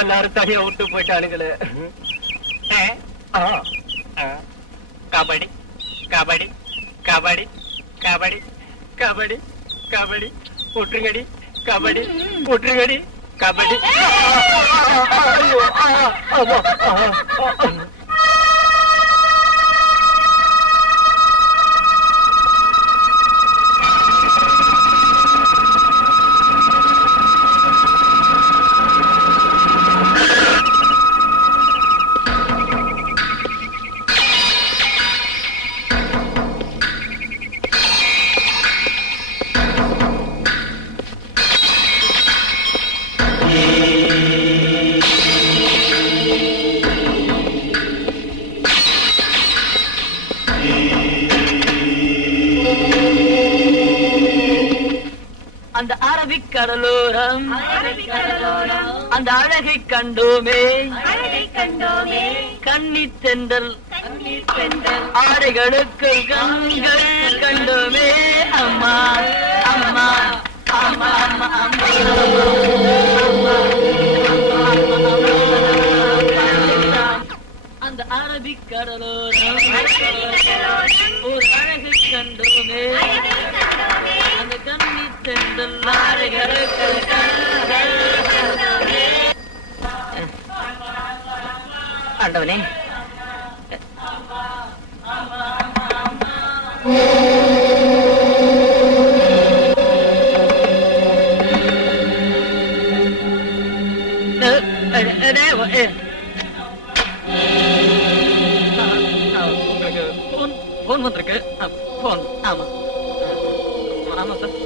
எல்லாரும் தனியா விட்டு போயிட்டானுங்களே. கபடி கபடி கபடி கபடி கபடி கபடி ஒற்றுங்கடி கபடி ஒற்றுங்கடி கபடி. அந்த அரபிக் கடலோரம் அந்த அழகை கண்டோமே கண்ணி தென்றல் ஆடைகளுக்கு கண்கள் கண்டோமே. அம்மா அம்மா அம்மா அம்மா அம்மா அந்த அரபிக் கடலோரம் ஒரு அழகு கண்டோமே அந்த கண்ணி தென்றல் ஆடைகளுக்கு கண்கள் கண்டோமே. ஆண்டவனே, போன் வந்திருக்கு. போன். ஆமா ஆமா சார்.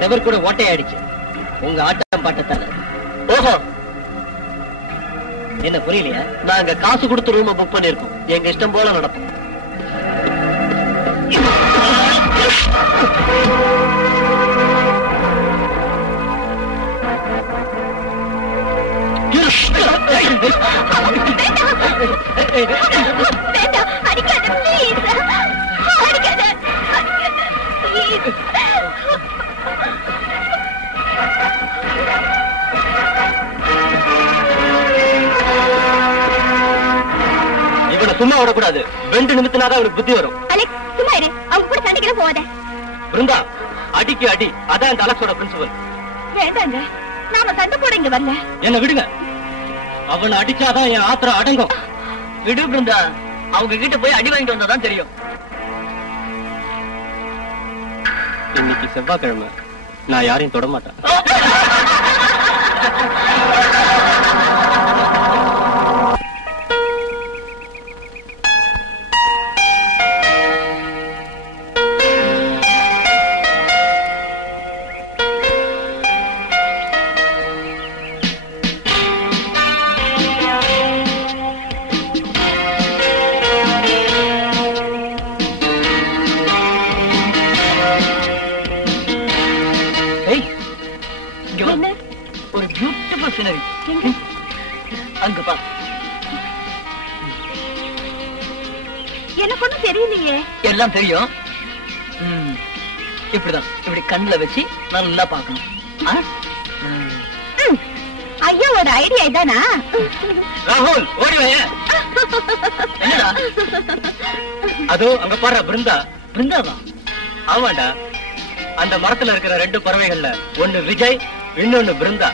செவர் கூட ஓட்டையாயிடுச்சு உங்க ஆட்டம் பாட்டத்தால. ஓஹோ, என்ன புரியலையா? நாங்க காசு கொடுத்து ரூம் புக் பண்ணிருக்கோம். எங்க இஷ்டம் போல நடக்கும். இவனை சும்மா விடக்கூடாது. 2 நிமிஷம்னாதான் அவனுக்கு புத்தி வரும். சும்மா இரு, அவங்க கூட சண்டைக்கு போவாத. பிருந்தா, அடிக்கு அடி. அதான் இந்த அலெக்ஸோட பிரின்சிபல். வேண்டாங்க, நாம சண்டை போட இங்க வரல. என்ன விடுங்க. அவனை அடிச்சாதான் என் ஆத்திரம் அடங்கும். விடு பிருந்தா, அவங்க கிட்ட போய் அடி வாங்கிட்டு வந்தாதான் தெரியும். இன்னைக்கு செவ்வாய்க்கிழமை, நான் யாரையும் தொட மாட்டேன். வா. எனக்கு ஒண்ணும் தெரியலையே. எல்லாம் தெரியும். இப்படிதான், இப்படி கண்ணுல வச்சு நல்லா பாக்கணும். ஐயா ஒரு ஐடியா இதானா? ராகுல் ஓடி வாய. என்னடா அதோ அங்க பாரு பிருந்தா. பிருந்தாவா? ஆமாண்டா, அந்த மரத்துல இருக்கிற 2 பறவைகள்ல ஒண்ணு விஜய், இன்னொன்னு பிருந்தா.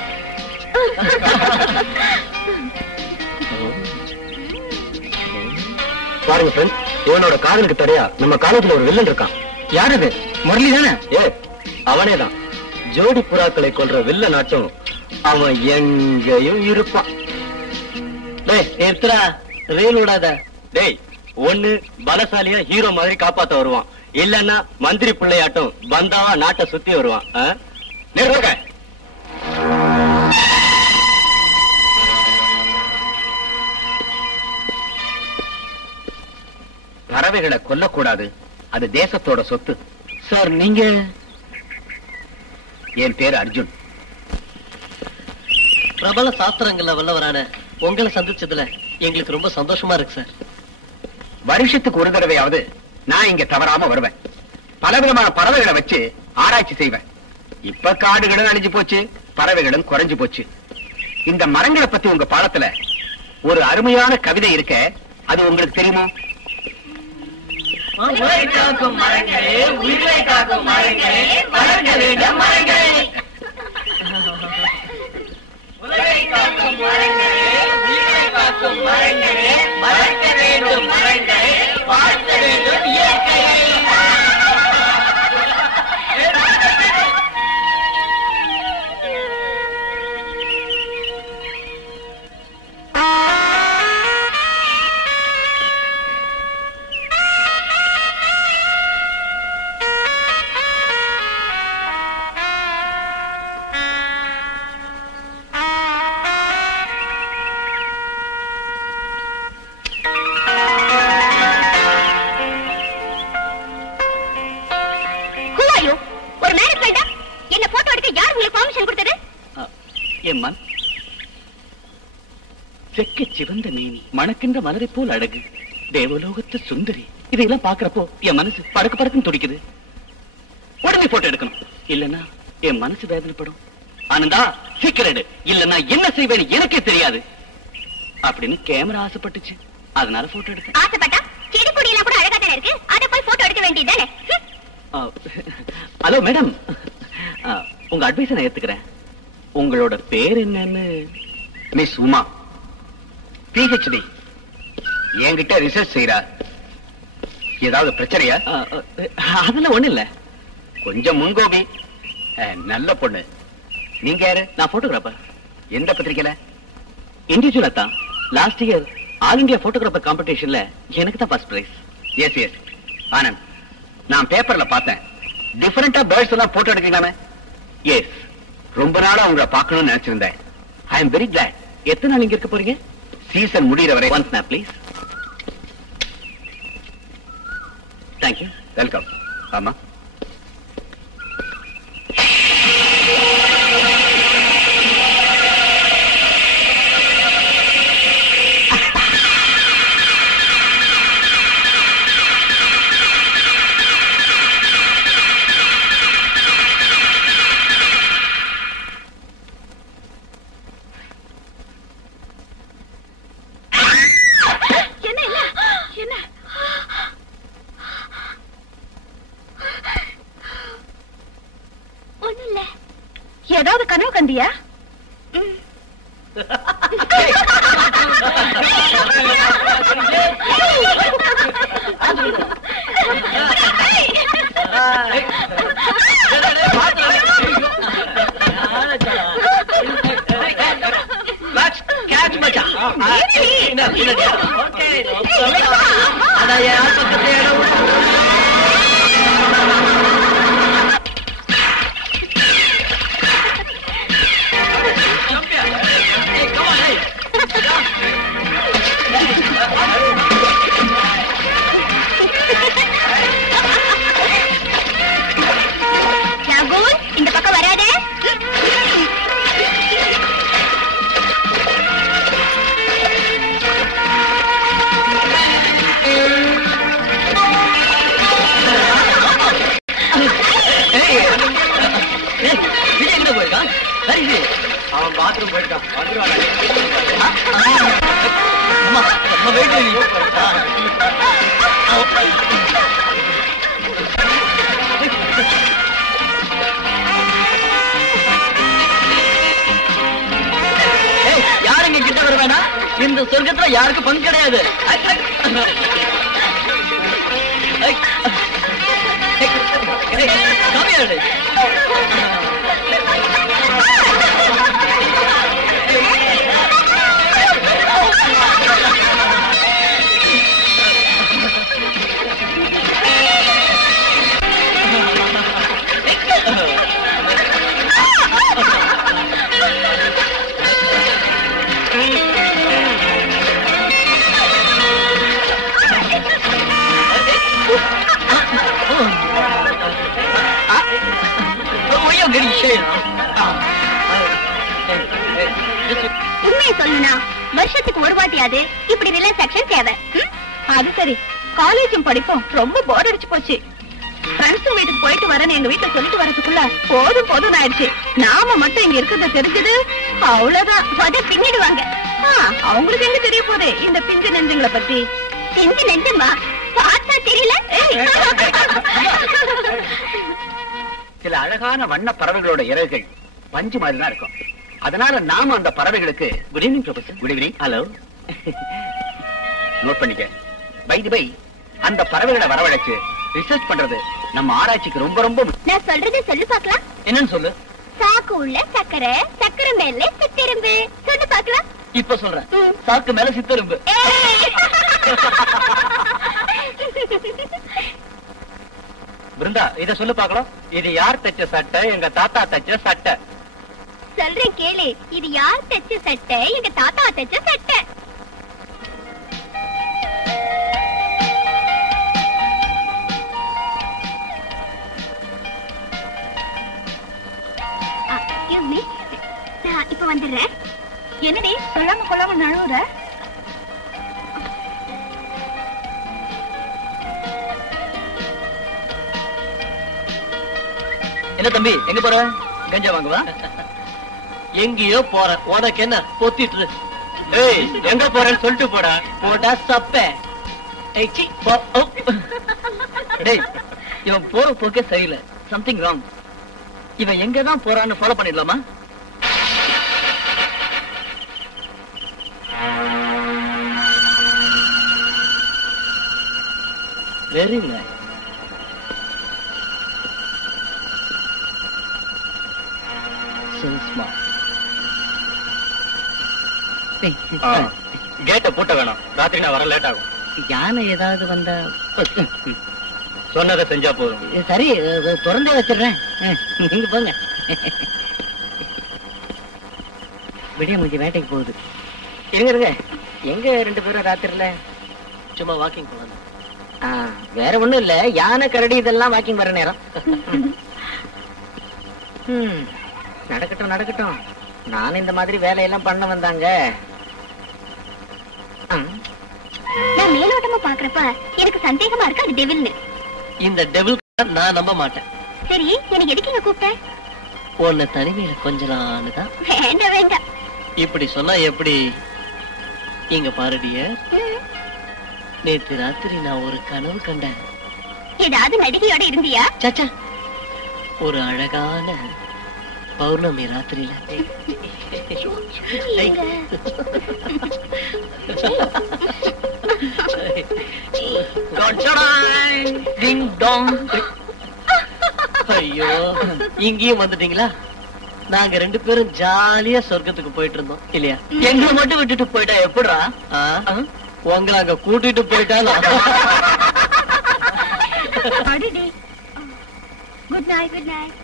பாருங்க ஃப்ரெண்ட், இவனோட காதலுக்கு தடையா நம்ம காலேஜ்ல ஒரு வில்லன் இருக்கான். யார் அது? முரளி தானே? அவனேதான். ஜோடி புறாக்களை கொல்ற வில்லன் நாட்டும் அவன் எங்கேயும் இருப்பான். எத்தரா ரயில் விடாத. டேய், ஒண்ணு பலசாலியா ஹீரோ மாதிரி காப்பாத்த வருவான், இல்லன்னா மந்திரி பிள்ளையாட்டும் பந்தாவா நாட்டை சுத்தி வருவான். நிறுத்துங்க. பறவைகளை கொல்லக்கூடாது, அது தேசத்தோட சொத்து. சார் நீங்க? என் பேரு அர்ஜுன். பிரபல சாஸ்திரங்கள்ல வல்லவரான உங்களை சந்திச்சதுல எங்களுக்கு ரொம்ப சந்தோஷமா இருக்கு சார். வருஷத்துக்கு ஒரு தடவையாவது நான் இங்க தவறாம வருவேன். பலவிதமான பறவைகளை வச்சு ஆராய்ச்சி செய்வேன். இப்ப காடுகளும் அழிஞ்சு போச்சு, பறவைகளும் குறைஞ்சு போச்சு. இந்த மரங்களை பத்தி உங்க பாடத்துல ஒரு அருமையான கவிதை இருக்க, அது உங்களுக்கு தெரியுமா? உயிரை காக்கும் மரங்களே, உயிரை காக்கும் மரங்களே, வளர்க்க வேண்டும் மரங்களே. உயிரை காக்கும் மரங்களே, உயிரை காக்கும் மரங்களே, வளர்க்க வேண்டும் மரங்களே, வாழ்த்த வேண்டும் இயற்கையை. சிவந்த மேனி, மணக்கின்ற மலரை போல் அழகு, தேவலோகத்து சுந்தரி. இதையெல்லாம் பாக்குறப்போ என் மனசு படக்கு படக்குன்னு துடிக்குது. உடனே போட்டோ எடுக்கணும், இல்லன்னா என் மனசு வேதனைப்படும். ஆனந்தா சீக்கிரம், இல்லன்னா என்ன செய்வேன்னு எனக்கே தெரியாது அப்படின்னு கேமரா ஆசைப்பட்டுச்சு, அதனால போட்டோ எடுத்தேன். ஆசைப்பட்டா செடி கொடி எல்லாம் கூட அழகா தானே இருக்கு, அதை போய் போட்டோ எடுக்க வேண்டியதானே? ஹலோ மேடம், உங்க அட்வைஸை நான் ஏத்துக்கிறேன். உங்களோட பேர் என்னன்னு? மிஸ் உமா, PhD, என்கிட்ட ரிசர்ச் செய்யறா. ஏதாவது பிரச்சனையா? அதெல்லாம் ஒண்ணு இல்ல, கொஞ்சம் முன்கோபி. நல்ல பொண்ணு. நீங்க யாரு? நான் போட்டோகிராஃபர். எந்த பத்திரிக்கையில? இண்டிவிஜுவலா தான். Last year all India photographer காம்படிஷன்ல எனக்கு தான் first prize. S S Anand, நான் பேப்பர்ல பார்த்தேன். டிஃபரெண்டா பேர்ட்ஸ் எல்லாம் போட்டோ எடுக்கலாமே. எஸ், ரொம்ப நாளா உங்களை பார்க்கணும்னு நினைச்சிருந்தேன். I am very glad. எத்தனை நாள் இங்க இருக்க போறீங்க? சீசன் முடிகிற வரை. One snap please. Thank you. Welcome. ஆமா, ஏதாவது கனவு கண்டியா? இந்த பக்கம் வராதே. யாருங்க கிட்ட வர வேணா, இந்த சொர்க்கத்துல யாருக்கும் பங்கு கிடையாது. கம்மியாடு. உண்மையை சொல்லுனா வருஷத்துக்கு ஒரு வாட்டியாவது இப்படி ரிலாக்ஸ் ஆக்ஷன் தேவை. அது சரி, காலேஜும் படிப்போம் ரொம்ப போர் அடிச்சு போச்சு. ஃப்ரெண்ட்ஸ் வீட்டுக்கு போயிட்டு வரேன்னு எங்க வீட்டுல சொல்லிட்டு வரதுக்குள்ள போதும் போதும் ஆயிடுச்சு. நாம மட்டும் இங்க இருக்கிறத தெரிஞ்சது அவ்வளவுதான் பின்னிடுவாங்க. அவங்களுக்கு எங்க தெரிய போகுது இந்த பிஞ்சு நெஞ்சங்களை பத்தி. பிஞ்சு நெஞ்சமா பார்த்தா தெரியல. சில அழகான வண்ண பறவைகளோட இறகுகள் பஞ்சு மாதிரி தான் இருக்கும். அதனால நாம அந்த பறவைகளுக்கு good evening professor. Good evening. Hello. Note பண்ணிக்க. பை அந்த பறவைகளை வரவழைச்சு ரிசர்ச் பண்றது நம்ம ஆராய்ச்சிக்கு ரொம்ப ரொம்ப. நான் சொல்றதை சொல்லு பாக்கலாம். என்னன்னு சொல்லு. சாக்கு உள்ள சக்கரை, சக்கரை மேல சித்தெரும்பு. சொல்லு பாக்கலாம். இப்ப சொல்றேன். சாக்கு மேல சித்தெரும்பு. பிருந்தா, இத சொல்லு பாக்கலாம். இது யார் தச்ச சட்டை? எங்க தாத்தா தச்ச சட்டை. சொல்றேன் கேளு. இது யார் தச்ச சட்டை? எங்க தாத்தா தச்ச சட்டை. நான் இப்ப வந்துடுறேன். என்னடி சொல்லாம கொள்ளாம நழுவுற? என்ன தம்பி, எங்க போற? கஞ்சா வாங்குவா? எங்கேயோ போற. உனக்கு என்ன பொத்திட்டு? ஏய், எங்க போறேன்னு சொல்லிட்டு போடா. போட்டா சப்ப. டேய், இவன் போற போக்கே சரியில்லை. Something wrong. இவன் எங்கதான் போறான்னு ஃபாலோ பண்ணிடலாமா? Very nice. கேட்ட பூட்ட வேணாம். ராத்திரி நான் வர லேட் ஆகும். யானை ஏதாவது வந்தா சொன்னதை செஞ்சா போதும். சரி, திறந்தே வச்சிடுறேன். நீங்க போங்க. விடிய முடிஞ்சு வேட்டைக்கு போகுது. இருங்க, எங்க ரெண்டு பேரும் ராத்திரில சும்மா வாக்கிங் போவாங்க. வேற ஒண்ணும் இல்ல, யானை கரடி இதெல்லாம் வாக்கிங் வர நேரம். நடக்கட்டும் நடக்கட்டும். நானும் இந்த மாதிரி வேலையெல்லாம் பண்ண வந்தாங்க. நான் மேலோட்டமா பாக்குறப்ப எனக்கு சந்தேகமா இருக்கு அது டெவில்னு. இந்த டெவில் நான் நம்ப மாட்டேன். சரி, எனக்கு எதுக்கு இங்க கூப்பிட்ட? உன்னை தனிமையில கொஞ்சலான்னு தான். வேண்டாம் வேண்டாம். இப்படி சொன்னா எப்படி? இங்க பாருடிய, நேத்து ராத்திரி நான் ஒரு கனவு கண்டேன். ஏதாவது நடிகையோட இருந்தியா? சாச்சா, ஒரு அழகான பௌர்ணமி ராத்திரியில. ஐயோ, இங்கேயும் வந்துட்டீங்களா? நாங்க ரெண்டு பேரும் ஜாலியா சொர்க்கத்துக்கு போயிட்டு இருந்தோம் இல்லையா? எங்களை மட்டும் விட்டுட்டு போயிட்டா எப்படிடா? உங்களை அங்க கூட்டிட்டு போயிட்டாலும். Good night. Good night.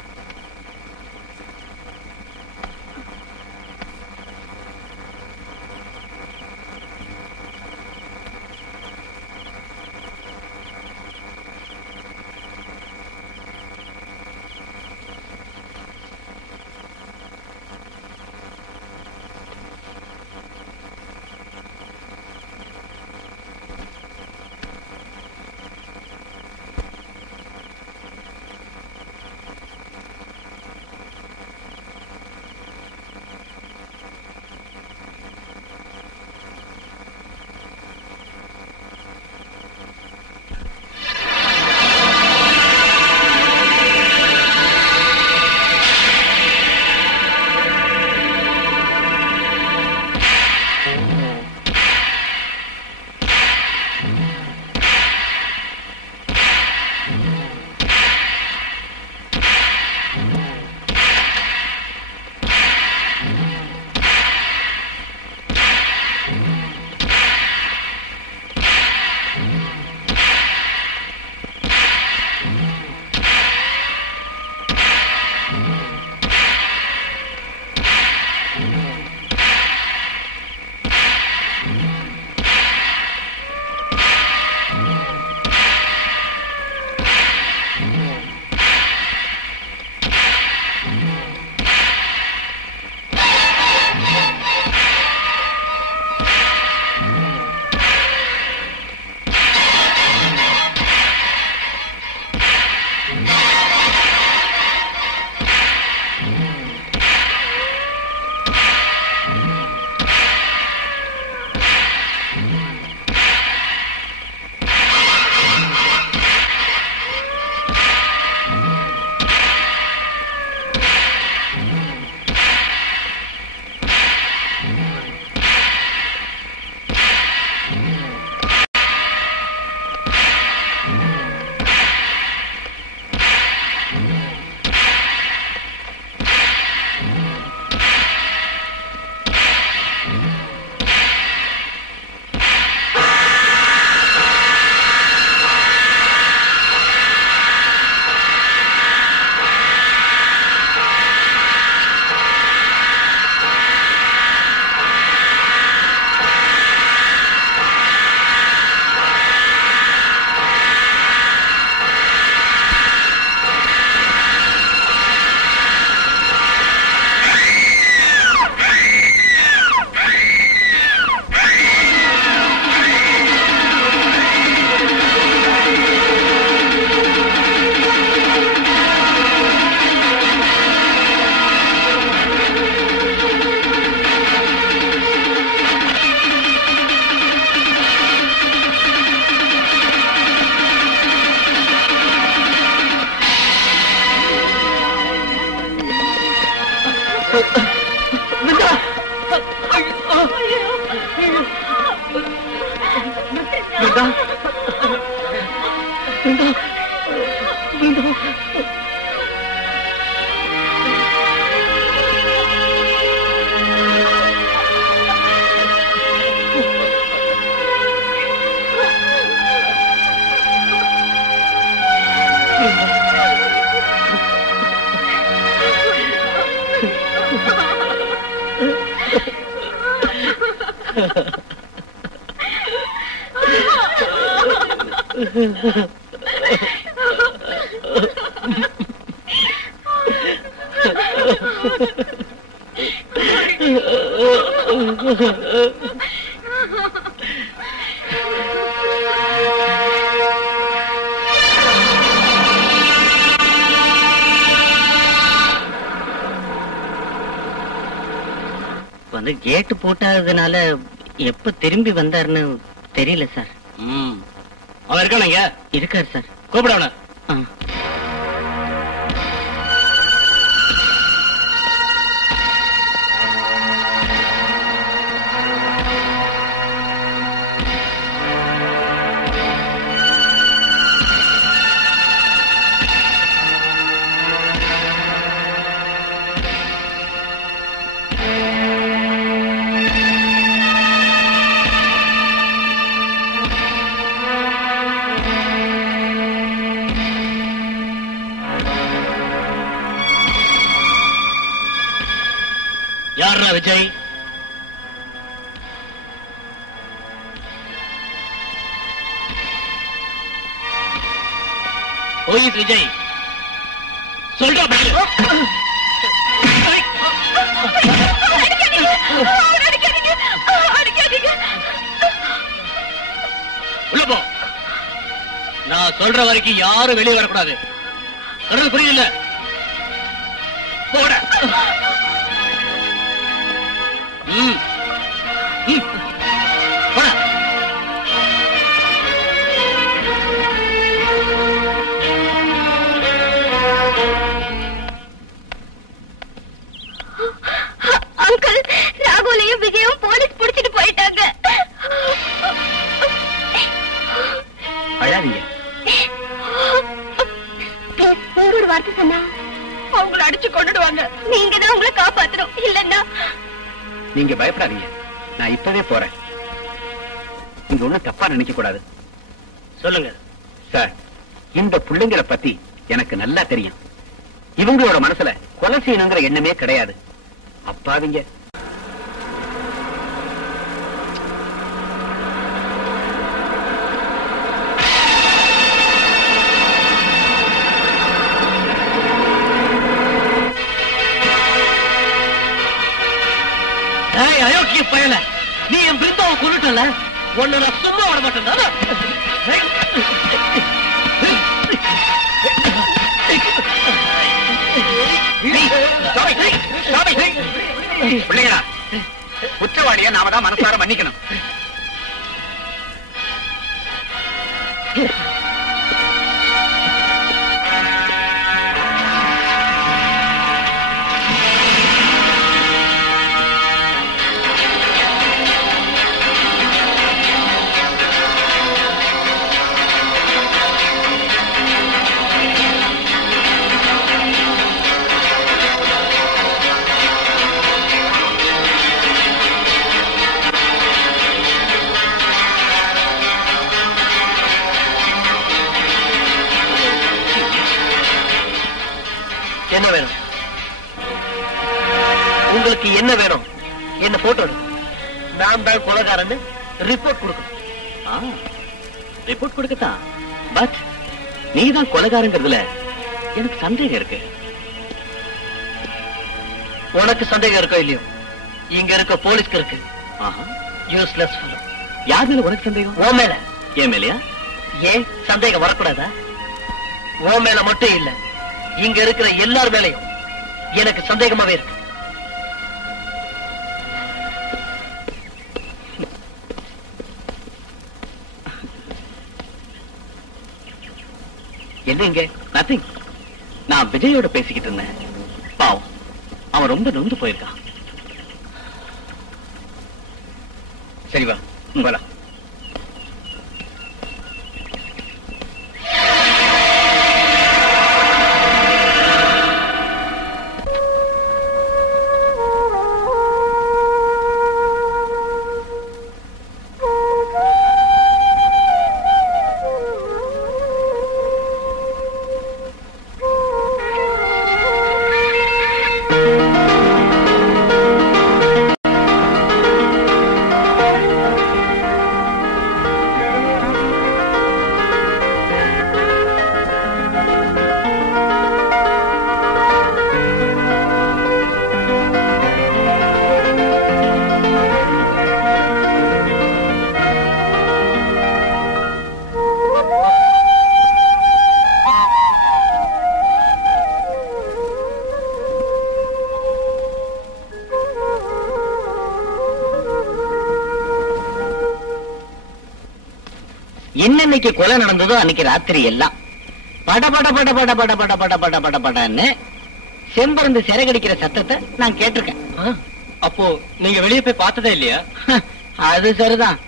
Brinda Brinda Brinda வந்து கேட்டு போட்டாததுனால எப்ப திரும்பி வந்தாருன்னு தெரியல சார். அவன் இருக்கானுங்க இருக்காரு சார். கூப்பிட அவன. யாரா விஜய்? ஓயிஸ் விஜய் சொல்றா. உள்ள போ. நான் சொல்ற வரைக்கும் யாரும் வெளியே வரக்கூடாது. புரியல போட. அங்கிள், ராகுலையும் விஜயும் போலீஸ் பிடிச்சிட்டு போயிட்டாங்க. அழாதீங்க. ஒரு வார்த்தை சொன்னா அவங்களை அடிச்சு கொண்டுடுவாங்க. நீங்க தான் உங்களை காப்பாத்தணும். இல்லன்னா நீங்க பயப்படாதீங்க. நான் இப்பவே போறேன். நீங்க ஒண்ணும் தப்பா நினைக்க கூடாது. சொல்லுங்க சார், இந்த பிள்ளைங்களை பத்தி எனக்கு நல்லா தெரியும். இவங்களோட மனசுல கொலை செய்யணுங்கிற எண்ணமே கிடையாது. அப்பாவிங்க. அயோக்கிய பயல, நீ என் பிருந்தாவை கொண்டுட்டல. உன்னை நான் சும்மா விட மாட்டேன். பிள்ளைங்களா, குற்றவாளிய நாம தான் மனசார மன்னிக்கணும். என்ன வேணும் உங்களுக்கு? என்ன வேணும்? என்ன போட்டோ நான் தான் கொலைகாரன்னு ரிப்போர்ட் கொடுக்கணும். ரிப்போர்ட் கொடுக்கத்தான். பட் நீதான் கொலைகாரங்கிறதுல எனக்கு சந்தேகம் இருக்கு. உனக்கு சந்தேகம் இருக்கோ இல்லையோ, இங்க இருக்க போலீஸ்க்கு இருக்கு. Useless fellow. யார் மேல உனக்கு சந்தேகம்? ஓ மேல. ஏன் மேலையா? ஏன் சந்தேகம் வரக்கூடாதா? ஓ மேல மட்டும் இல்ல, இங்க இருக்கிற எல்லார் மேலையும் எனக்கு சந்தேகமாவே இருக்கு. என்னங்க? நத்திங். நான் விஜயோட பேசிக்கிட்டு இருந்தேன். பாவம், அவன் ரொம்ப நொந்து போயிருக்கான். சரி வா போலாம். என்னன்னைக்கு கொலை நடந்ததோ அன்னைக்கு ராத்திரி எல்லாம் பட பட பட பட பட பட பட பட பட படன்னு செம்பருந்து சிறகடிக்கிற சத்தத்தை நான் கேட்டிருக்கேன். அப்போ நீங்க வெளியே போய் பார்த்ததே இல்லையா? அது சரிதான்.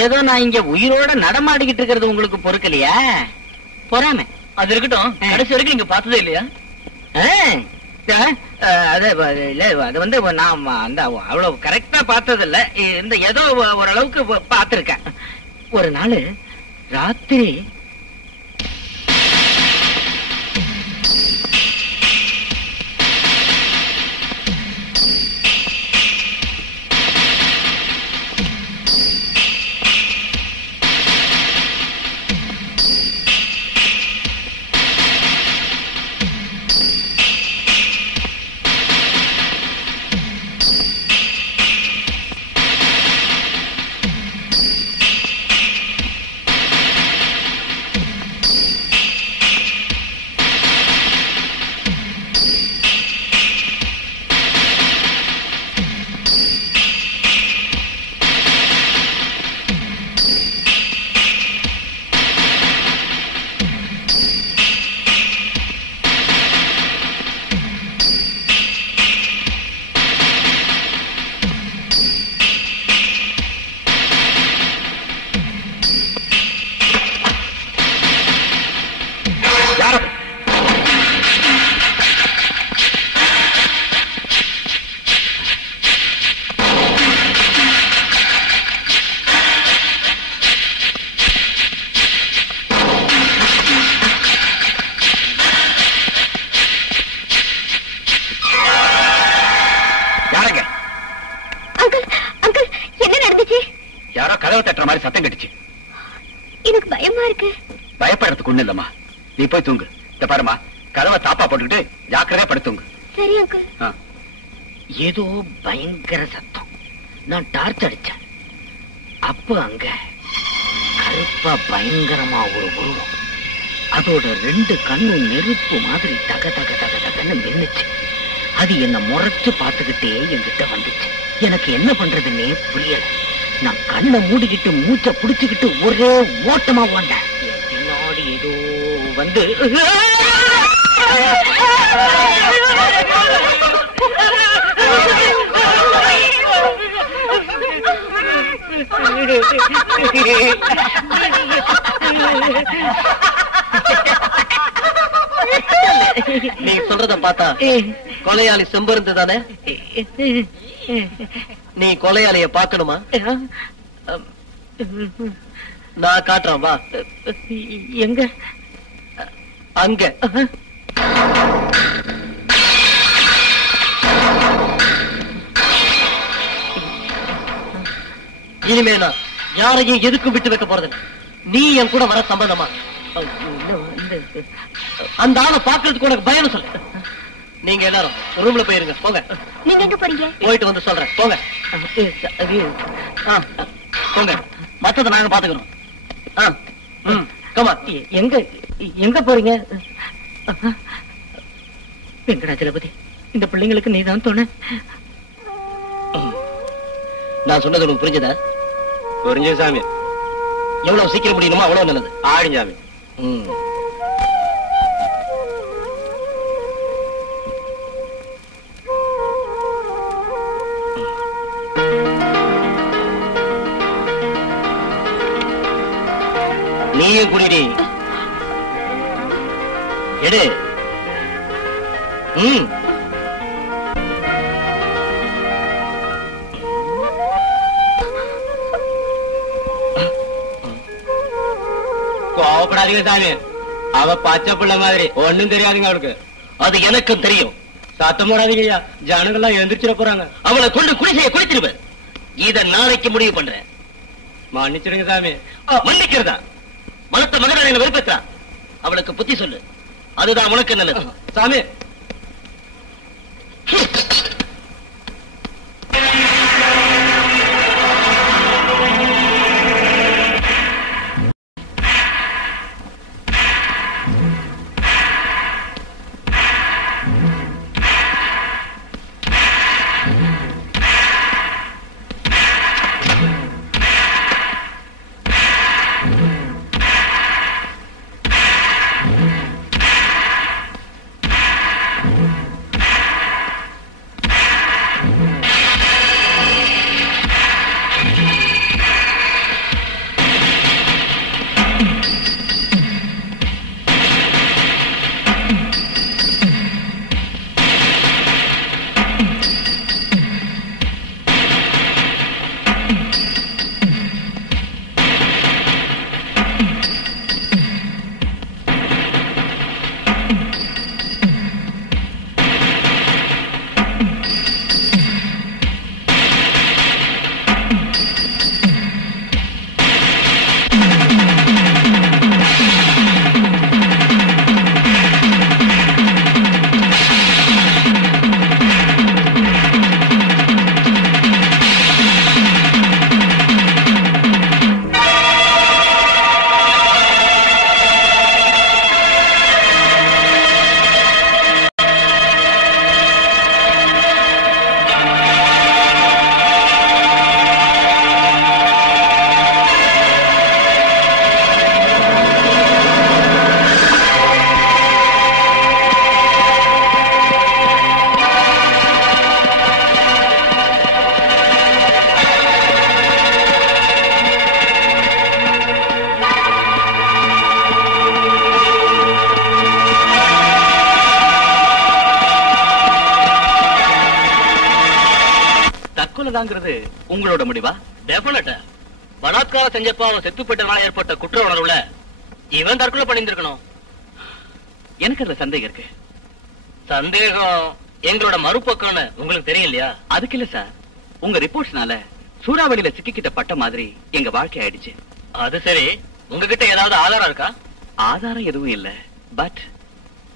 ஏதோ நான் இங்க உயிரோட நடமாடிக்கிட்டு இருக்கிறது உங்களுக்கு பொறுக்கலையா? பொறாம. அது இருக்கட்டும், கடைசி வரைக்கும் நீங்க பார்த்ததே இல்லையா? அது வந்து நான் அந்த அவ்வளவு கரெக்டா பார்த்தது இல்ல. இந்த ஏதோ ஓரளவுக்கு பார்த்திருக்கேன். ஒரு நாள் ராத்திரி கதவை தட்டுற மாதிரி சத்தம் கட்டுச்சு. எனக்கு பயமா இருக்கு. பயப்படுறதுக்கு ஒண்ணு இல்லம்மா, நீ போய் தூங்கு. இந்த பாருமா, கதவை தாப்பா போட்டுக்கிட்டு ஜாக்கிரதையா படுத்துங்க. சரி அங்கிள். ஏதோ பயங்கர சத்தம். நான் டார்ச் அடிச்சேன். அப்ப அங்க கருப்பா பயங்கரமா ஒரு உருவம். அதோட 2 கண்ணும் நெருப்பு மாதிரி தக தக தக தகன்னு மின்னுச்சு. அது என்ன முறைச்சு பார்த்துக்கிட்டே என்கிட்ட வந்துச்சு. எனக்கு என்ன பண்றதுன்னே புரியல. நான் கண்ணை மூடிக்கிட்டு மூச்சை புடிச்சுக்கிட்டு ஒரே ஓட்டமா ஓண்டேன். என் பின்னாடி ஏதோ வந்து நீ சொல்றத பார்த்தா கொலையாளி செம்பருந்து தானே? நீ கொலையாளிய பாக்கணுமா? நான் காட்டுறேன், வா. எங்க? அங்க. இனிமே நான் யாரையும் எதுக்கும் விட்டு வைக்க போறது. நீ என் கூட வர சம்பந்தமா? அந்த ஆளை பாக்குறதுக்கு உனக்கு பயம் சொல்லு. நீங்க எல்லாரும் ரூம்ல போயிருங்க, போங்க. நீங்க எங்க போறீங்க? போயிட்டு வந்து சொல்றேன், போங்க. போங்க, மத்தத நாங்க பாத்துக்கிறோம். கமா. எங்க எங்க போறீங்க? வெங்கடாச்சலபதி, இந்த பிள்ளைங்களுக்கு நீதான் துணை. நான் சொன்னது உனக்கு புரிஞ்சதா? புரிஞ்சு சாமி. எவ்வளவு சீக்கிரம் முடியணுமோ அவ்வளவு நல்லது. ஆடி சாமி. நீயே குடிடி. எடு. கோவப்படாதீங்க சாமி. அவ பச்சை பிள்ளை மாதிரி ஒண்ணும் தெரியாதுங்க அவளுக்கு. அது எனக்கும் தெரியும். சத்தம் போடாதீங்க ஐயா, ஜனங்கள்லாம் எழுந்திரிச்சிட போறாங்க. அவளை கொண்டு குடிசைய குடிச்சிருவேன். இத நாளைக்கு முடிவு பண்றேன். மன்னிச்சிருங்க சாமி. மன்னிக்கிறதா? மனத்த மகனை வெறுப்பேற்றா? அவளுக்கு புத்தி சொல்லு, அதுதான் உனக்கு நல்லது. சாமி, தாங்கிறது உங்களோட முடிவா? டெபினட்டா. பலாத்காரம் செஞ்சப்போ அவன் செத்து போயிட்டனால ஏற்பட்ட குற்ற உணர்வுல இவன் தற்கொலை பண்ணியிருக்கணும். எனக்கு அதுல சந்தேகம் இருக்கு. சந்தேகம் எங்களோட மறுபக்கம்னு உங்களுக்கு தெரியும் இல்லையா? அதுக்கு இல்ல சார், உங்க ரிப்போர்ட்ஸ்னால சூறாவளியில சிக்கிக்கிட்ட பட்ட மாதிரி எங்க வாழ்க்கை ஆயிடுச்சு. அது சரி, உங்ககிட்ட ஏதாவது ஆதாரம் இருக்கா? ஆதாரம் எதுவும் இல்ல, பட்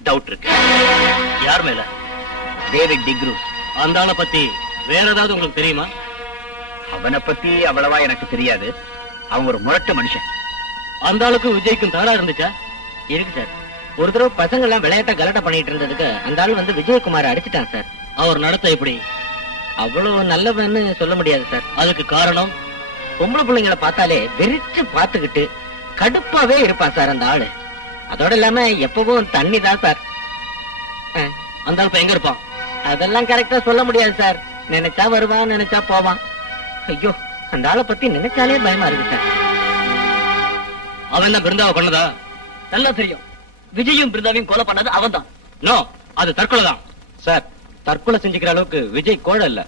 டவுட் இருக்கு. யார் மேல? டேவிட் டிக்ரூஸ். அந்த ஆளை பத்தி வேற ஏதாவது உங்களுக்கு தெரியுமா? அவனை பத்தி அவ்வளவா எனக்கு தெரியாது. அவன் ஒரு முரட்டு மனுஷன். அந்த ஆளுக்கு விஜய்க்கும் தகராறு இருந்துச்சா? இருக்கு சார். ஒரு தடவை பசங்க எல்லாம் விளையாட்டா கலாட்டா பண்ணிட்டு இருந்ததுக்கு அந்த ஆள் வந்து விஜயகுமார் அடிச்சிட்டான் சார். அவர் நடத்த எப்படி? அவ்வளவு நல்லவன்னு சொல்ல முடியாது சார். அதுக்கு காரணம் பொம்பளை பிள்ளைங்களை பார்த்தாலே வெறிச்சு பார்த்துக்கிட்டு கடுப்பாவே இருப்பான் சார் அந்த ஆளு. அதோட இல்லாம எப்பவும் தண்ணி தான் சார். அந்த ஆள் எங்க இருப்பான்? அதெல்லாம் கரெக்டா சொல்ல முடியாது சார். நினைச்சா வருவான், நினைச்சா போவான். ஐயோ, அந்த ஆளை பத்தி நினைச்சாலே பயமா இருக்கு சார். அவன் தான் பிருந்தாவை கொன்னதா? நல்லா தெரியும். விஜயும் பிருந்தாவையும் கொலை பண்ணது அவன் தான். நோ, அது தற்கொலை தான் சார். தற்கொலை செஞ்சுக்கிற அளவுக்கு விஜய் கோழ இல்ல.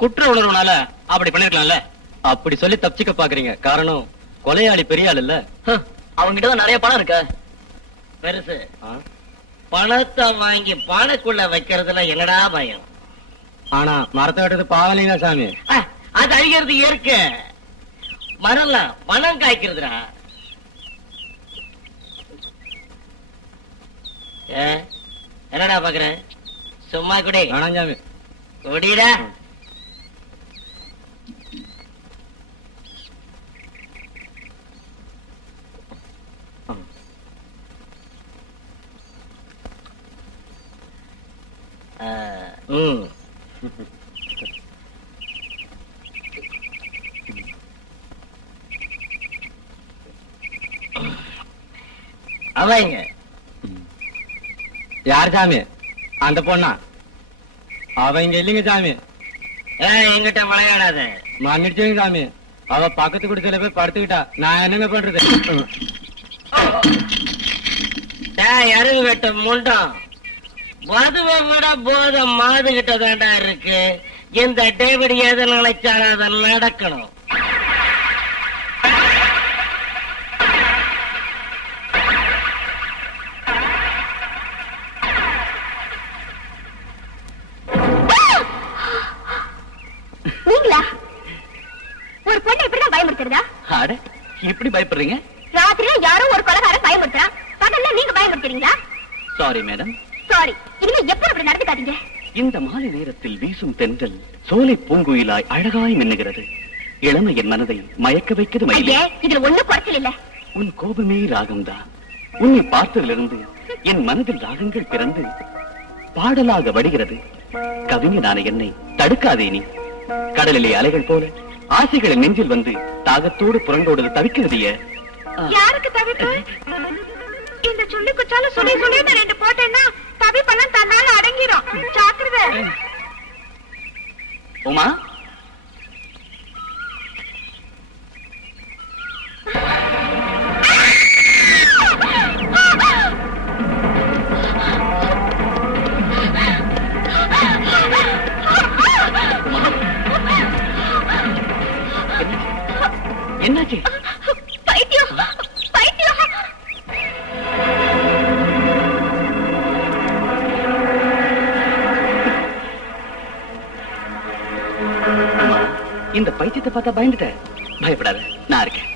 குற்ற உணர்வுனால அப்படி பண்ணிருக்கலாம்ல. அப்படி சொல்லி தப்பிச்சுக்க பாக்குறீங்க. காரணம் கொலையாளி பெரிய ஆள் இல்ல. அவங்கிட்ட தான் நிறைய பணம் இருக்கு. பெருசு பணத்தை வாங்கி பானைக்குள்ள வைக்கிறதுல என்னடா பயம்? ஆனா மரத்தை வெட்டது பாவலிங்க சாமி. அது அழிகிறது இயற்கை. மரம்லாம் பணம் காய்க்கிறதுடா. என்னடா பாக்குறேன்? சும்மா குடி. வேணாம் சாமி. குடிடா. அவங்க யார் சாமி? அந்த பொண்ணா? அவங்க இல்லைங்க சாமி. எங்கிட்ட விளையாடாத. மன்னிச்சுங்க சாமி. அவ பக்கத்து குடிசையில போய் படுத்துக்கிட்டா. நான் என்னங்க பண்றது? அருகு வெட்ட முண்டம். மதுவை விட போத மாதுகிட்ட தாண்டா இருக்கு. இந்த டேவிட் எதை நினைச்சாலும் அதை நடக்கணும். நீங்களா? ஒரு பொண்ணு இப்படிதான் பயமுறுத்துறதா? அட, எப்படி பயப்படுறீங்க? ராத்திரில யாரோ ஒரு கொலைகாரன் பயமுறுத்துறான். பகல்ல நீங்க பயமுறுத்துறீங்களா? Sorry madam. சாரி. இனிமே எப்ப அப்படி நடந்துக்காதீங்க. இந்த மாலை நேரத்தில் வீசும் தென்றல் சோலை பூங்குயிலாய் அழகாய் மின்னுகிறது. இளமை என் மனதை மயக்க வைக்கிறது மயிலே. ஐயே, இதுல ஒண்ணும் குறைச்சல் இல்ல. உன் கோபமே ராகம்தான். உன்னை பார்த்ததிலிருந்து என் மனதில் ராகங்கள் பிறந்து பாடலாக வடிகிறது. கவிஞனான என்னை தடுக்காதே நீ. கடலிலே அலைகள் போல ஆசைகளின் நெஞ்சில் வந்து தாகத்தோடு புரண்டோடு தவிக்கிறதைய. யாருக்கு தவிப்பு? இந்த சொல்லி குச்சால சொல்லி சொல்லி ரெண்டு போட்டேன்னா தவிப்பெல்லாம் தன்னால அடங்கிரும். ஜாக்கிரதை. உமா, என்னாச்சு? பைத்தியம், பைத்தியம். இந்த பைத்தியத்தை பார்த்தா பயந்துட்ட. பயப்படாத, நான் இருக்கேன்.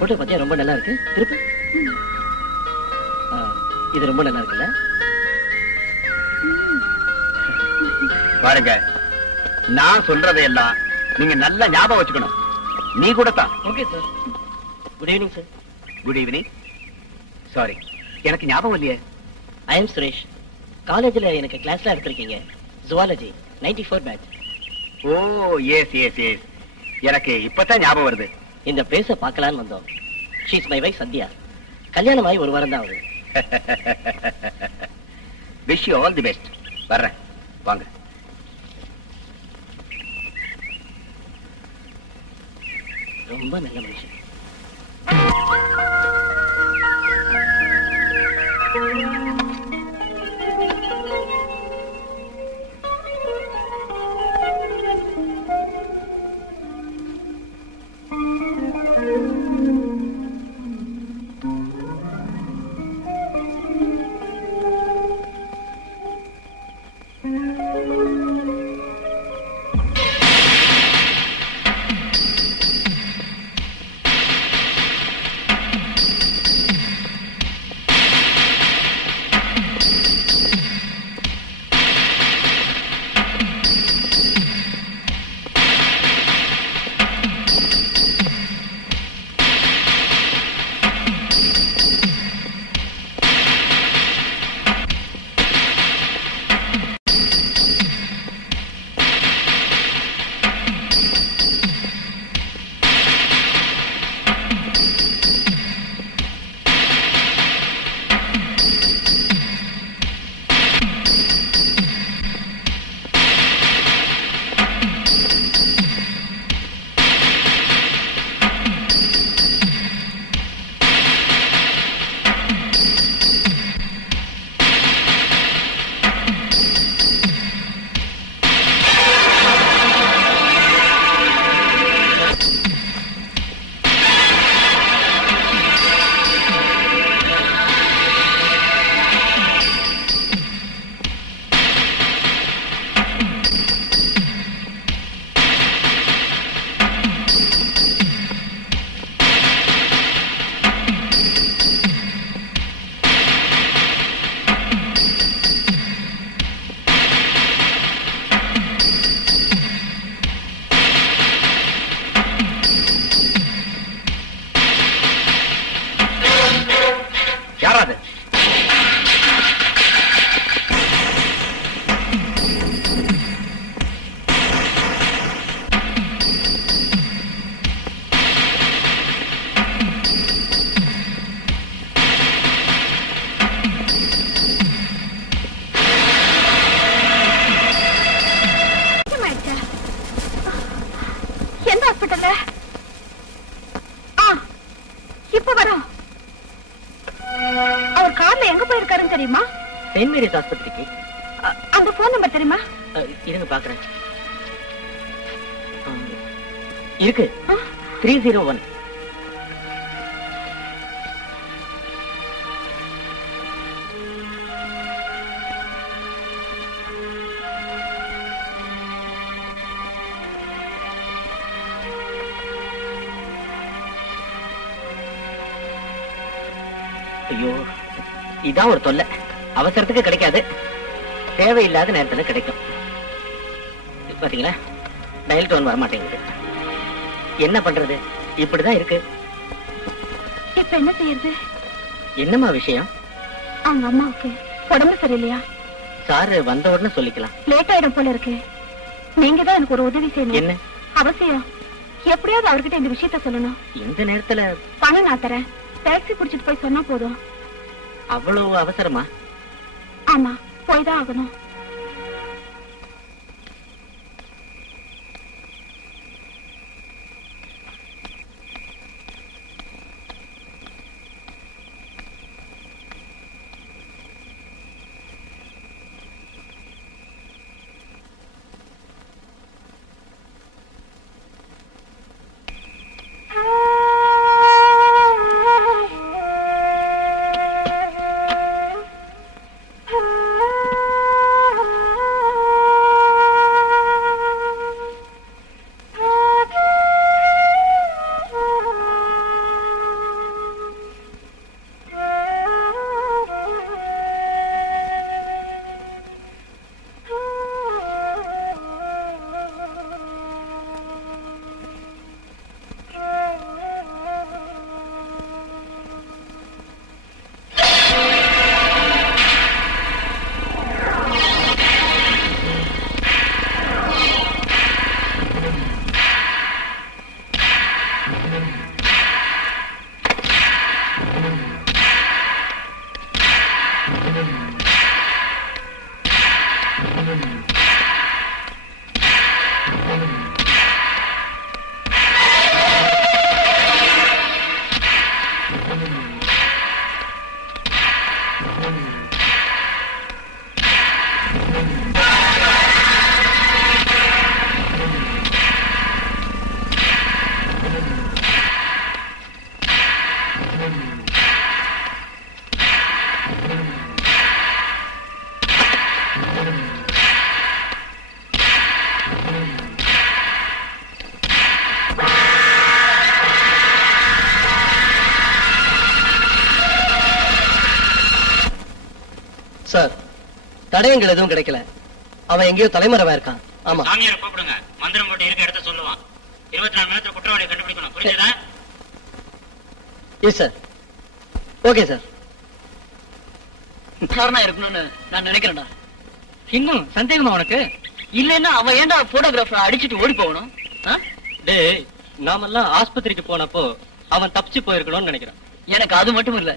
போட்டோ பத்தியா ரொம்ப நல்லா இருக்கு. திருப்பி. இது ரொம்ப நல்லா இருக்குல்ல? பாருங்க, நான் சொல்றதையெல்லாம் நீங்க நல்லா ஞாபகம் வச்சுக்கணும். நீ கூட தான். Okay sir. Good evening sir. Good evening. Sorry, எனக்கு ஞாபகம் இல்லையே. I am Suresh. காலேஜ்ல எனக்கு கிளாஸ்ல எடுத்திருக்கீங்க. Zoology 94 batch. Oh yes yes yes, எனக்கு இப்பதான் ஞாபகம் வருது. இந்த பிளேஸ பார்க்கலான்னு வந்தோம். She's my wife Sathya. கல்யாணம் ஆகி ஒரு வாரம் தான் ஆகுது. Wish you all the best. வர்றேன், வாங்க. ரொம்ப நல்ல மனுஷன். செயின்ட் மேரிஸ் ஆஸ்பத்திரிக்கு. அந்த போன் நம்பர் தெரியுமா? இருங்க பாக்குறேன். இருக்கு 301. ஐயோ, இதான் ஒரு தொல்லை. அவசரத்துக்கு கிடைக்காது, தேவையில்லாத நேரத்துல கிடைக்கும். பாத்தீங்களா, டயல் டோன் வர மாட்டேங்குது. என்ன பண்றது? இப்படிதான் இருக்கு. இப்ப என்ன செய்யறது? என்னம்மா விஷயம்? அவங்க அம்மாவுக்கு உடம்பு சரியில்லையா? சார் வந்த உடனே சொல்லிக்கலாம். லேட் ஆயிடும் போல இருக்கு. நீங்க தான் எனக்கு ஒரு உதவி செய்யணும். என்ன அவசியம்? எப்படியாவது அவர்கிட்ட இந்த விஷயத்த சொல்லணும். இந்த நேரத்துல? பணம் நான் தரேன், டாக்ஸி புடிச்சிட்டு போய் சொன்னா போதும். அவ்வளவு அவசரமா? ஆமா, போய்தான் ஆகணும். சார், தடயங்கள் எதுவும் கிடைக்கல. அவன் எங்கேயோ தலைமறைவா இருக்கான். ஆமா. சாமியாரை கூப்பிடுங்க. மந்திரம் போட்டு இருக்க இடத்த சொல்லுவான். 24 மணி நேரத்துல குற்றவாளியை கண்டுபிடிக்கணும். புரியுதா? Yes sir. Okay sir. காரணம் இருக்கணும்னு நான் நினைக்கிறேன்டா. இன்னும் சந்தேகமா உனக்கு? இல்லன்னா அவன் ஏன்டா போட்டோகிராஃபர் அடிச்சுட்டு ஓடி போகணும்? டேய், நாமெல்லாம் ஆஸ்பத்திரிக்கு போனப்போ அவன் தப்பிச்சு போயிருக்கணும்னு நினைக்கிறேன். எனக்கு அது மட்டும் இல்ல,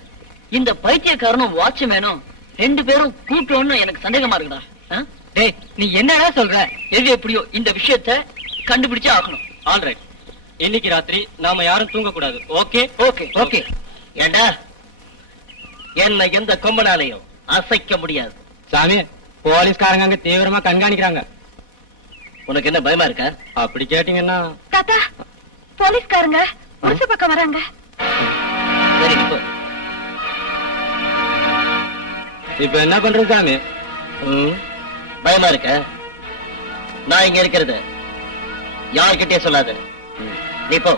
இந்த பைத்தியக்காரனும் வாட்ச்மேனும் 2 பேரும் கூட்டோன்னு எனக்கு சந்தேகமா இருக்குடா. டேய், நீ என்னடா சொல்ற? எது எப்படியோ இந்த விஷயத்தை கண்டுபிடிச்சே ஆகணும். ஆல்ரைட், இன்னைக்கு ராத்திரி நாம யாரும் தூங்க கூடாது. Okay okay okay. ஏண்டா, என்ன எந்த கொம்பனாலையும் அசைக்க முடியாது. சாமி, போலீஸ்காரங்க அங்க தீவிரமா கண்காணிக்கிறாங்க. உனக்கு என்ன பயமா இருக்கா? அப்படி கேட்டீங்கன்னா தாத்தா, போலீஸ்காரங்க புருஷ பக்கம் வராங்க. சரி, இப்போ இப்ப என்ன பண்றது சாமி? பயமா இருக்க? நான் இங்க இருக்கிறது யார்கிட்டயே சொல்லாத. நீ போ.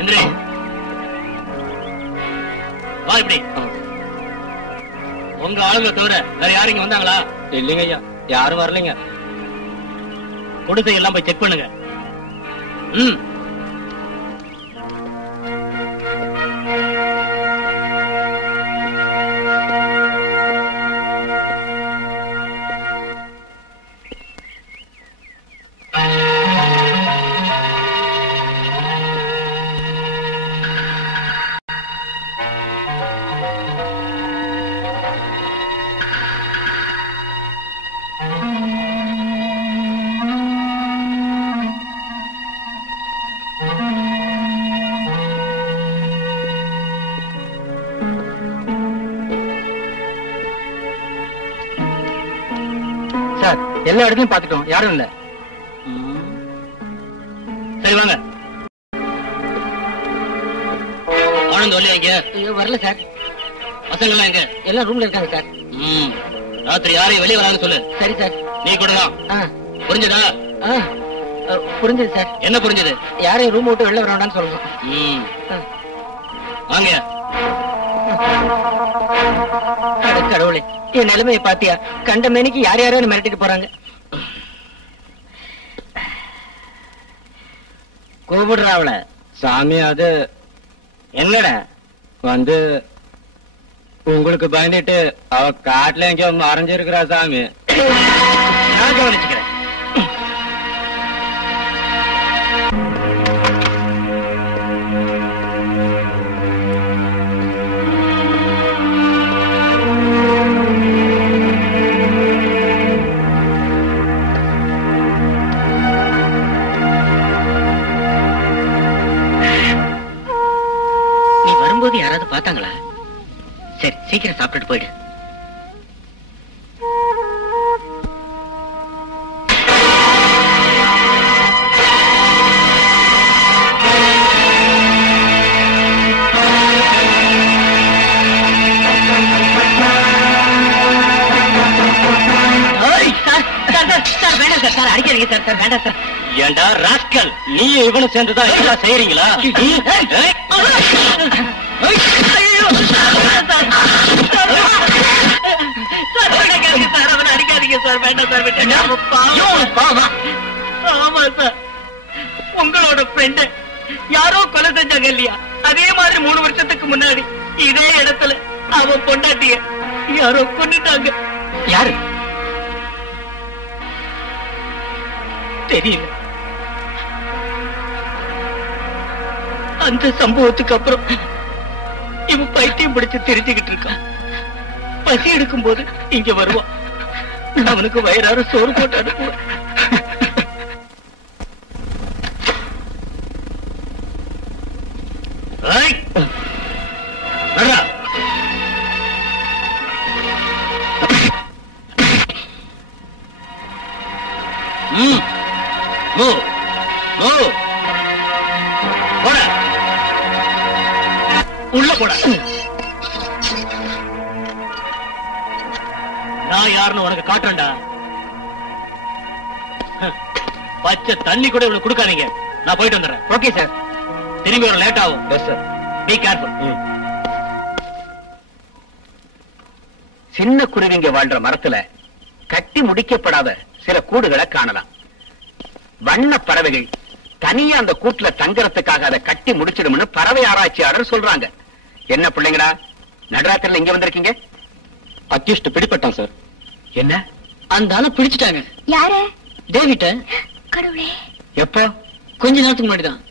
எந்திரி. வா இப்படி. உங்க ஆளுங்களை தவிர வேற யாரும் இங்க வந்தாங்களா? இல்லைங்க ஐயா, யாரும் வரலைங்க. குடிசை எல்லாம் போய் செக் பண்ணுங்க. சார், எல்லா இடத்துலயும் பாத்துட்டோம், யாரும் இல்ல. சரி வாங்க. ஆனந்த் வரலையா இங்க? வரல சார். பசங்க எல்லாம் எங்க? எல்லாம் ரூம்ல இருக்காங்க சார். ராத்திரி யாரையும் வெளியே வரான்னு சொல்லு. சரி சார். நீ கொடுதான். புரிஞ்சதா? புரிஞ்சது சார். என்ன புரிஞ்சது? யாரையும் ரூம் விட்டு வெளில வர வேண்டாம்னு சொல்லணும். வாங்க. கடவுளே, என் நிலைமையை பாத்தியா? கண்ட மேனிக்கு யார் யாரும் மிரட்டிட்டு போறாங்க. கூப்பிடுறா அவள. சாமி, அது என்னடா வந்து உங்களுக்கு பயந்துட்டு அவ காட்டுல எங்கேயோ மறைஞ்சிருக்கிறா சாமி. நான் கவனிச்சுக்கிறேன். நீ வரும்போது யாராவது பார்த்தாங்களா? சரி, சீக்கிரம் சாப்பிட்டுட்டு போயிடு. ஏண்டா ராஸ்கல், நீ இவனும் சேர்ந்துதான் எல்லாம் செய்யறீங்களா? உங்களோட ஃப்ரெண்ட் யாரோ கொலை செஞ்சாங்க இல்லையா? அதே மாதிரி 3 வருஷத்துக்கு முன்னாடி இதே இடத்துல அவன் பொண்டாட்டிய யாரோ கொண்டுட்டாங்க. யாரு தெரியல. அந்த சம்பவத்துக்கு அப்புறம் இவன் பைத்தியம் பிடிச்சு தெரிஞ்சுக்கிட்டு இருக்கான். பசி எடுக்கும் போது இங்க வருவான். அவனுக்கு வயிறார சோறு போட்டு அனுப்புவான். உள்ள போட. நான் யாருன்னு உனக்கு காட்டுறேன்டா. பச்சை தண்ணி கூட இவனுக்கு கொடுக்காதீங்க. நான் போயிட்டு வந்துடுறேன். Okay sir. திரும்பி வர லேட் ஆகும். Yes sir. Be careful. சின்ன குருவிங்க வாழ்ற மரத்துல கட்டி முடிக்கப்படாத சில கூடுகளை காணலாம். வண்ண பறவைகள் தனியா அந்த கூட்டுல தங்கறதுக்காக அதை கட்டி முடிச்சிடும்னு பறவை ஆராய்ச்சியாளர் சொல்றாங்க. என்ன பிள்ளைங்களா நடராத்திரில இங்க வந்திருக்கீங்க? அக்யூஸ்ட் பிடிபட்டான் சார். என்ன? அந்த ஆளை பிடிச்சிட்டாங்க. யாரு? டேவிட்ட. கடவுளே. எப்போ? கொஞ்ச நேரத்துக்கு முன்னாடி தான்.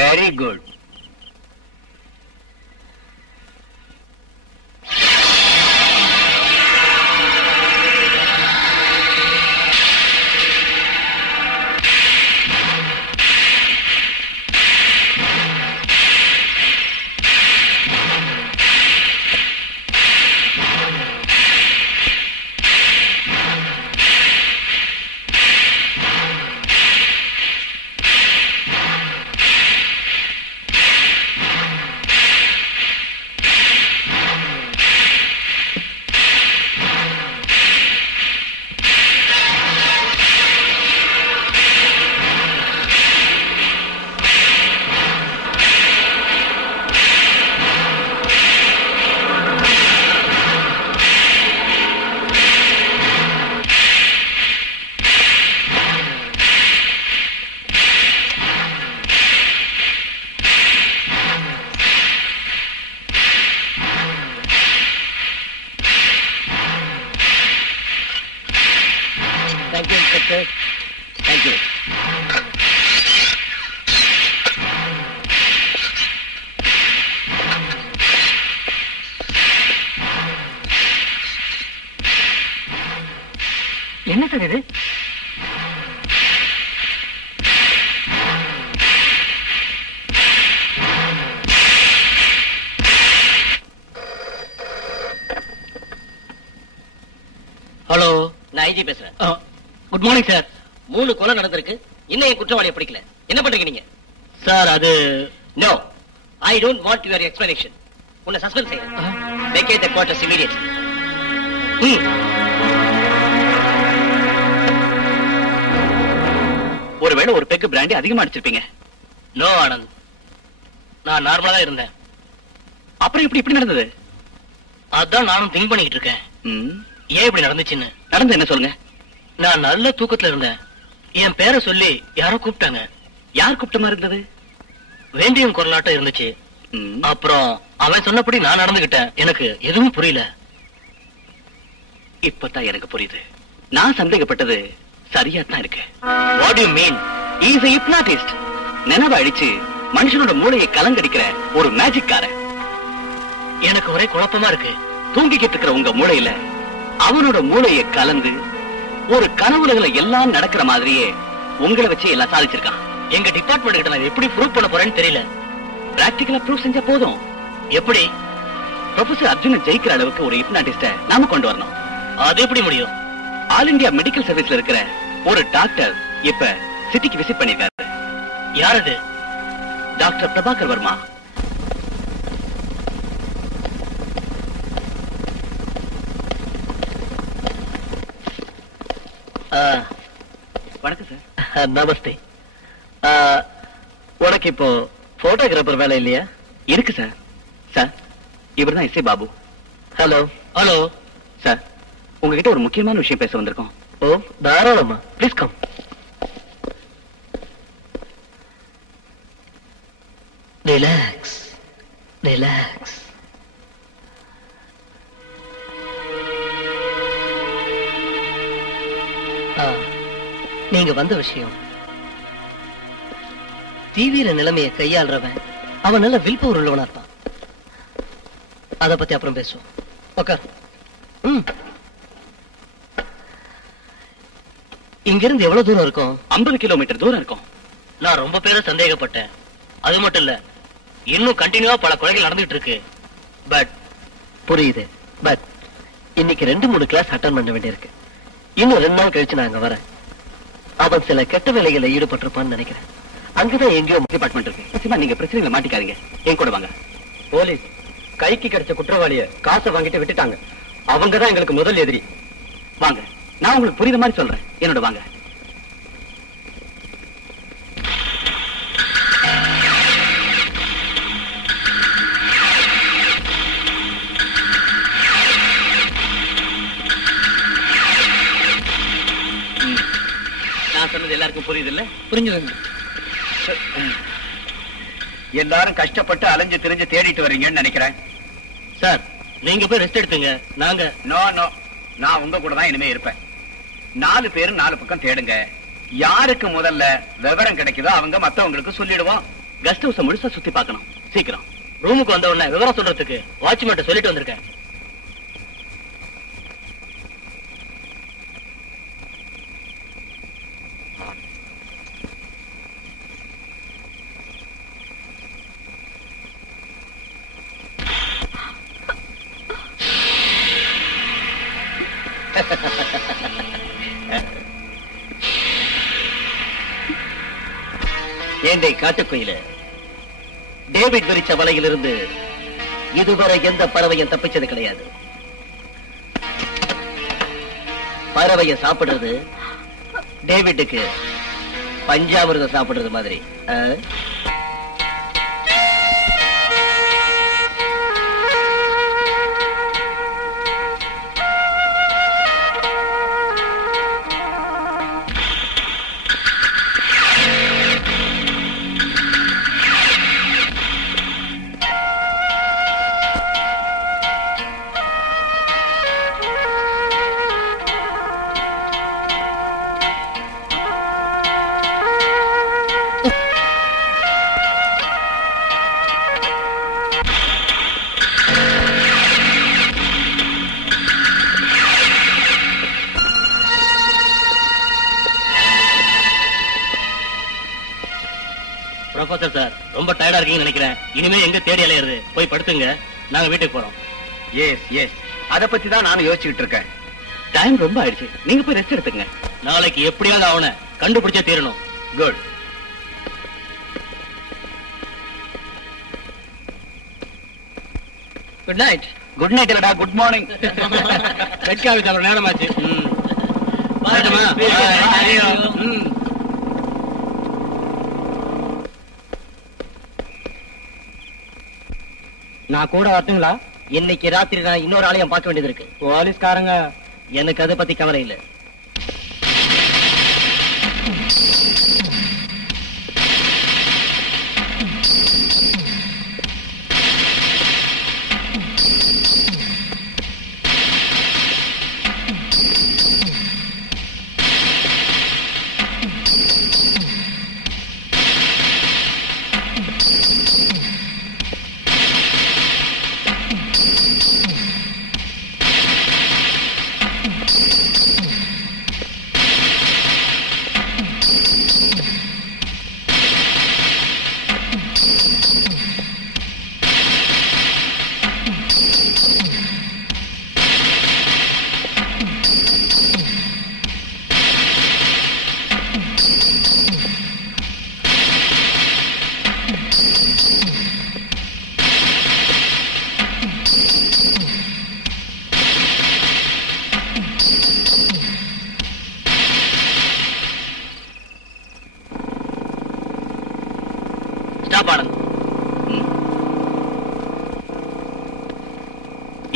Very good. என்ன சார் இது? ஹலோ, நான் ஐஜி பேசுறேன். Good morning sir. 3 கொலை நடந்திருக்கு. இன்னும் என் குற்றவாளியை பிடிக்கல. என்ன பண்றீங்க நீங்க? சார் அது no, I don't want your explanation. உன்னை சஸ்பெண்ட் செய்யறேன். Vacate the quarters immediately. ஒருவேளை ஒரு பெக்கு பிராண்டி அதிகமா அடிச்சிருப்பீங்க. நோ ஆனந்த், நான் நார்மலா தான் இருந்தேன். அப்புறம் இப்படி நடந்தது? அதான் நானும் திங்க் பண்ணிட்டு இருக்கேன். ஏன் இப்படி நடந்துச்சுன்னு. நடந்து என்ன சொல்லுங்க. நான் நல்ல தூக்கத்துல இருந்தேன். என் பேரை சொல்லி யாரோ கூப்பிட்டாங்க. யார் கூப்பிட்ட மாதிரி இருந்தது? வேண்டியும் குரலாட்டம் இருந்துச்சு. அப்புறம் அவன் சொன்னபடி நான் நடந்துகிட்டேன். எனக்கு எதுவும் புரியல. இப்பதான் எனக்கு புரியுது. நான் சந்தேகப்பட்டது சரியா தான் இருக்கு. What do you mean? He's a hypnotist. நினைவை அடிச்சு மனுஷனோட மூளையை கலங்கடிக்கிற ஒரு மேஜிக் காரன். எனக்கு ஒரே குழப்பமா இருக்கு. தூங்கிக்கிட்டு இருக்கிற உங்க மூளையில அவனோட மூளையை கலந்து ஒரு கனவுலகளை எல்லாம் நடக்கிற மாதிரியே உங்களை வச்சு எல்லாம் சாதிச்சிருக்கான். எங்க டிபார்ட்மெண்ட் கிட்ட நான் எப்படி ப்ரூவ் பண்ண போறேன்னு தெரியல. பிராக்டிகலா ப்ரூவ் செஞ்சா போதும். எப்படி? ப்ரொஃபசர் அர்ஜுன ஜெயிக்கிற அளவுக்கு ஒரு ஹிப்னாட்டிஸ்ட நாம கொண்டு வரணும். அது எப்படி முடியும்? ஆல் இந்தியா மெடிக்கல் சர்வீஸ்ல இருக்கிற ஒரு டாக்டர் இப்ப சிட்டிக்கு விசிட் பண்ணிருக்காரு. யார் அது? டாக்டர் பிரபாகர் வர்மா. வணக்கம் சார். நமஸ்தே. உனக்கு இப்போ போட்டோகிராஃபர் வேலை இல்லையா? இருக்கு சார். சார், இவர்தான் S. Babu. Hello. Hello sir, உங்ககிட்ட ஒரு முக்கியமான விஷயம் பேச வந்திருக்கோம். ஓ, தாராளமா. Please come. Relax, relax. நீங்க வந்த விஷயம், தீவிர நிலைமையை கையாளுறவன் அவன் நல்ல வில் பவர் உள்ளவனா இருப்பான். அத பத்தி அப்புறம் பேசுவோம். உட்கார். இங்க இருந்து எவ்வளவு தூரம் இருக்கும்? 50 கிலோமீட்டர் தூரம் இருக்கும். நான் ரொம்ப பேரை சந்தேகப்பட்டேன். அது மட்டும் இல்ல, இன்னும் கண்டினியூவா பல கொலைகள் நடந்துட்டு இருக்கு. பட் புரியுது. பட் இன்னைக்கு 2-3 கிளாஸ் அட்டன் பண்ண வேண்டியிருக்கு. இன்னும் 2 நாள் கழிச்சு நான் அங்க வரேன். அவன் சில கெட்ட வேலைகளை ஈடுபட்டிருப்பான்னு நினைக்கிறேன். அங்கதான் எங்கேயோ டிபார்ட்மெண்ட் இருக்கு. நீங்க பிரச்சனைகளை மாட்டிக்காதீங்க, என் கூட வாங்க. போலீஸ் கைக்கு கிடைச்ச குற்றவாளிய காசை வாங்கிட்டு விட்டுட்டாங்க. அவங்கதான் எங்களுக்கு முதல் எதிரி. வாங்க, நான் உங்களுக்கு புரியுற மாதிரி சொல்றேன். என்னோட வாங்க. நான் சொன்னது எல்லாருக்கும் புரியுது இல்ல? புரிஞ்சுதுங்க. எல்லாரும் கஷ்டப்பட்டு அலைஞ்சு திரிஞ்சு தேடிட்டு வர்றீங்கன்னு நினைக்கிறேன். சார், நீங்க போய் ரெஸ்ட் எடுத்துங்க. நாங்க நோ நோ, நான் உங்க கூட தான் இனிமே இருப்பேன். 4 பேரும் 4 பக்கம் தேடுங்க. யாருக்கு முதல்ல விவரம் கிடைக்குதோ அவங்க மத்தவங்களுக்கு சொல்லிடுவோம். கெஸ்ட் ஹவுஸ் முழுசா சுத்தி பார்க்கணும். சீக்கிரம். ரூமுக்கு வந்த உடனே விவரம் சொல்றதுக்கு வாட்ச்மேன் சொல்லிட்டு வந்திருக்கேன். ஏண்டை காட்டுக்குயில, டேவிட் விரிச்ச வலையிலிருந்து இதுவரை எந்த பறவையும் தப்பிச்சது கிடையாது. பறவைய சாப்பிடுறது டேவிட்டுக்கு பஞ்சாமிர்தம் சாப்பிடுறது மாதிரி. ப்ரொஃபசர் சார், ரொம்ப டயர்டா இருக்கீங்கன்னு நினைக்கிறேன். இனிமே எங்க தேடி அலையிறது? போய் படுத்துங்க, நாங்க வீட்டுக்கு போறோம். எஸ் எஸ், அத பத்தி தான் நானும் யோசிச்சுட்டு இருக்கேன். டைம் ரொம்ப ஆயிடுச்சு, நீங்க போய் ரெஸ்ட் எடுத்துங்க. நாளைக்கு எப்படியாவது அவனை கண்டுபிடிச்சே தீரணும். Good. Good night. Good night இல்லடா, குட் மார்னிங். வெட்காவி சாப்பிட நேரமாச்சு. நான் கூட வரட்டுங்களா? இன்னைக்கு ராத்திரி நான் இன்னொரு ஆலயம் பார்க்க வேண்டியது இருக்கு. போலீஸ்காரங்க எனக்கு அதை பத்தி கவலை இல்லை.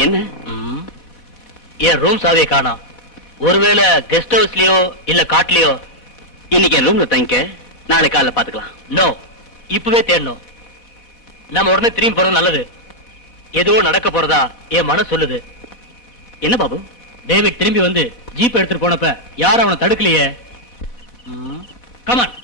என்ன? என் ரூம் சாவியை காணோம். ஒருவேளை கெஸ்ட் ஹவுஸ்லயோ இல்ல காட்டுலயோ. இன்னைக்கு என் ரூம்ல தங்க, நாளைக்கு காலைல பாத்துக்கலாம். நோ, இப்பவே தேடணும். நம்ம உடனே திரும்பி போறது நல்லது. எதுவோ நடக்க போறதா என் மனசு சொல்லுது. என்ன பாபு, டேவிட் திரும்பி வந்து ஜீப் எடுத்துட்டு போனப்ப யாரும் அவனை தடுக்கலையே. கமான்.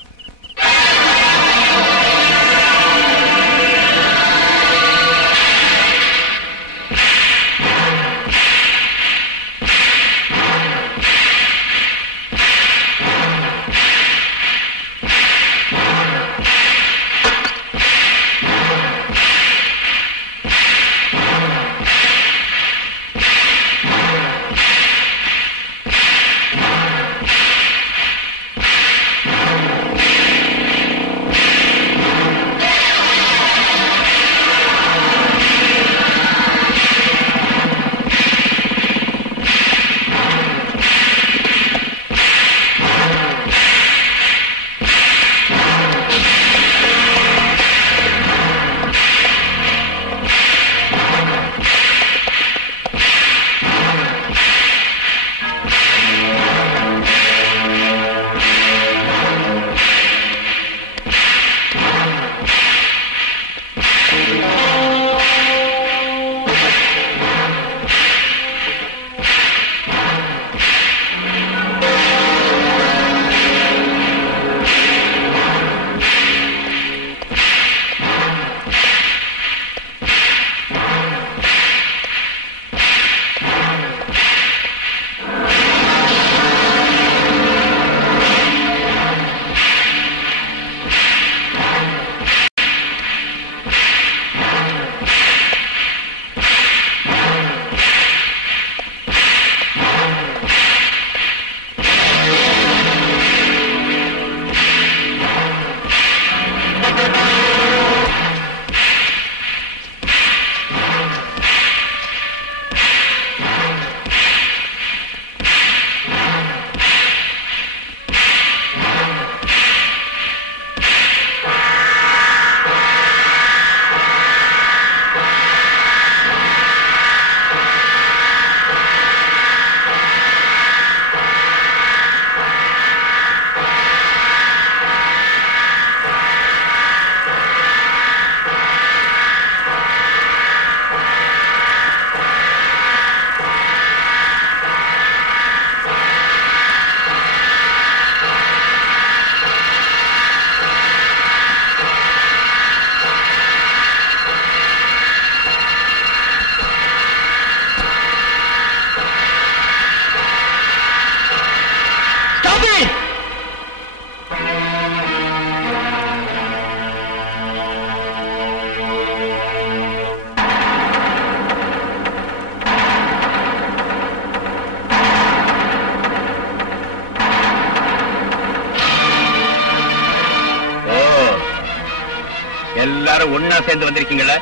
எல்லாரும் ஒன்னா சேர்ந்து வந்திருக்கீங்களா?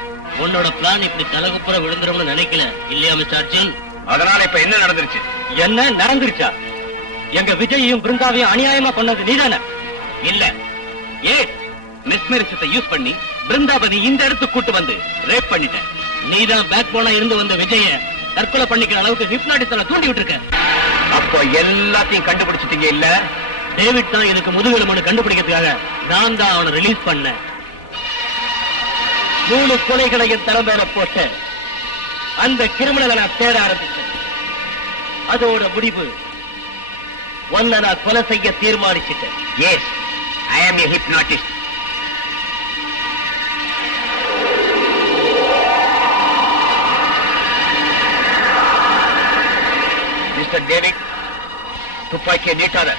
உன்னோட பிளான் இப்படி தலகுப்புற விழுந்துரும்னு நினைக்கல இல்லையா மிஸ்டர் அர்ஜுன்? அதனால இப்ப என்ன நடந்துருச்சு? என்ன நடந்துருச்சா? எங்க விஜயையும் பிருந்தாவையும் அநியாயமா பண்ணது நீதானே? இல்ல, மிஸ்மெரிசத்தை யூஸ் பண்ணி பிருந்தாவதி இந்த இடத்துக்கு கூட்டு வந்து ரேப் பண்ணிட்டேன். நீதான் பேக் போனா இருந்து வந்த விஜய தற்கொலை பண்ணிக்கிற அளவுக்கு ஹிப்னாட்டிசல தூண்டி விட்டுருக்க. அப்போ எல்லாத்தையும் கண்டுபிடிச்சிட்டீங்க இல்ல? டேவிட் தான் எனக்கு முதுகெலும்பு கண்டுபிடிக்கிறதுக்காக நான் தான் அவனை ரிலீஸ் பண்ணேன். 3 கொலைகளையும் தலைமையில போட்ட அந்த கிரிமினலை நான் தேட ஆரம்பிச்சேன். அதோட முடிவு ஒன்ன நான் கொலை செய்ய தீர்மானிச்சிட்டேன். Yes, I am a hypnotist. Mr. David, துப்பாக்கியை நீட்டாத.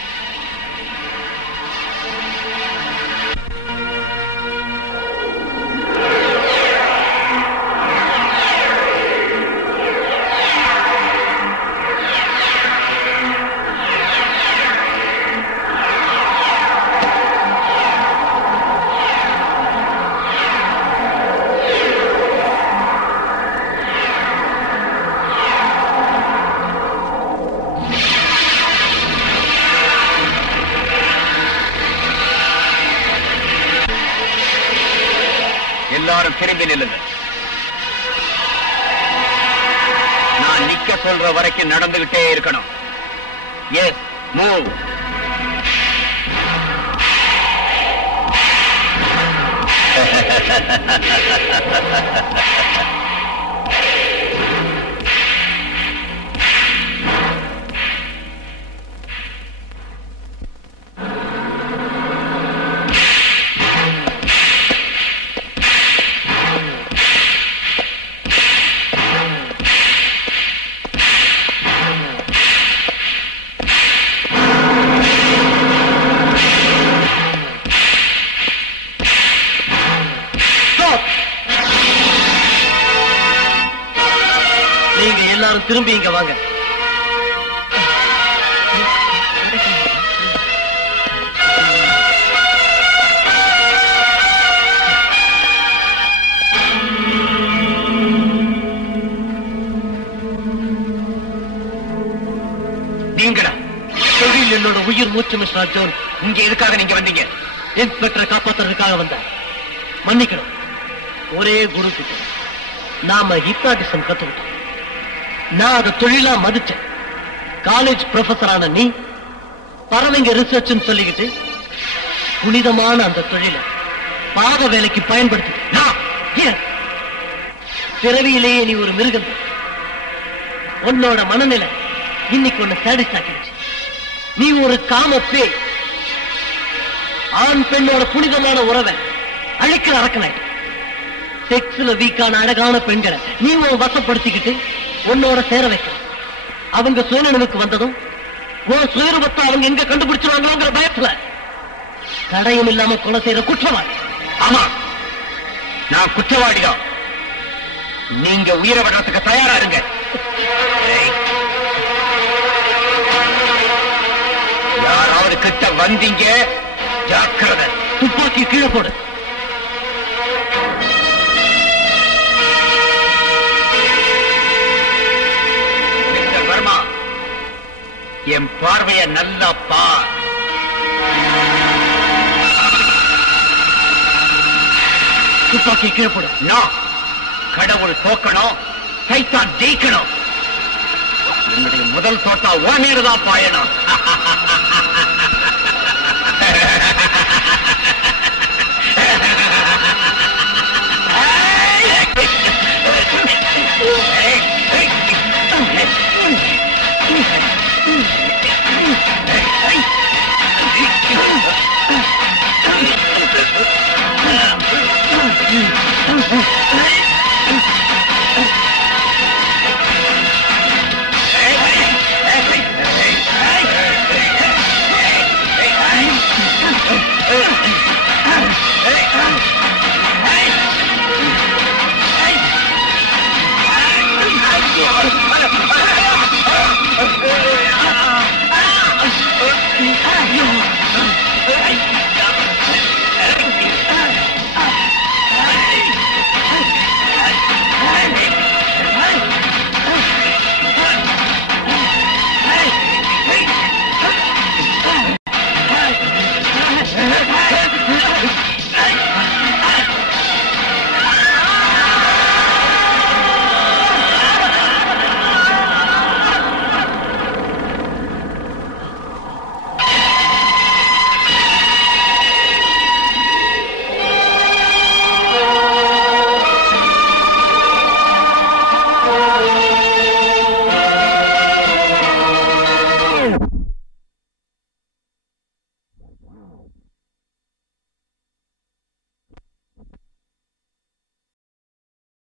எல்லாரும் திரும்பி நில்லுங்க. நான் நிக்க சொல்ற வரைக்கும் நடந்துகிட்டே இருக்கணும். Yes, move. எல்லாரும் திரும்பி இங்க வாங்க. நீங்களா? தொழில் என்னோட உயிர் மூச்சு மிஸ்டர் ஜோன். இங்க எதுக்காக நீங்க வந்தீங்க? இன்ஸ்பெக்டரை காப்பாத்துறதுக்காக வந்தேன். மன்னிக்கணும். ஒரே குரு கிட்ட நாம ஹிப்னாட்டிசம் கத்துக்கிட்டோம். நான் அதை தொழிலா மதிச்சேன். காலேஜ் ப்ரொஃபஸரான நீ பறவைங்க ரிசர்ச் சொல்லிக்கிட்டு புனிதமான அந்த தொழிலை பாவ வேலைக்கு பயன்படுத்தி பிறவியிலேயே நீ ஒரு மிருகம். உன்னோட மனநிலை இன்னைக்கு ஒன்னு சாடிஸ்ட் ஆக்கிடுச்சு. நீ ஒரு காம பேய். ஆண் பெண்ணோட புனிதமான உறவை அழைக்கிற அரக்கனாயிட்டு செக்ஸ்ல வீக்கான அழகான பெண்களை நீ உன் வசப்படுத்திக்கிட்டு உன்னோட சேர வைக்க. அவங்க சுயநினைவுக்கு வந்ததும் உன் சுயரூபத்தை அவங்க எங்க கண்டுபிடிச்சிருவாங்களோங்கிற பயத்துல தடையும் இல்லாம கொலை செய்யற குற்றவாளி. ஆமா, நான் குற்றவாளிதான். நீங்க உயிரை விடுறதுக்கு தயாரா இருங்க. யாராவது கிட்ட வந்தீங்க ஜாக்கிரதை. துப்பாக்கி கீழே போடு. மிஸ்டர் வர்மா, என் பார்வைய நல்லா பார். துப்பாக்கி கீழே போடு. நான் கடவுள் தோக்கணும், சைத்தான் ஜெயிக்கணும். என்னுடைய முதல் தோட்டா ஓனேருதான் பாயணும்.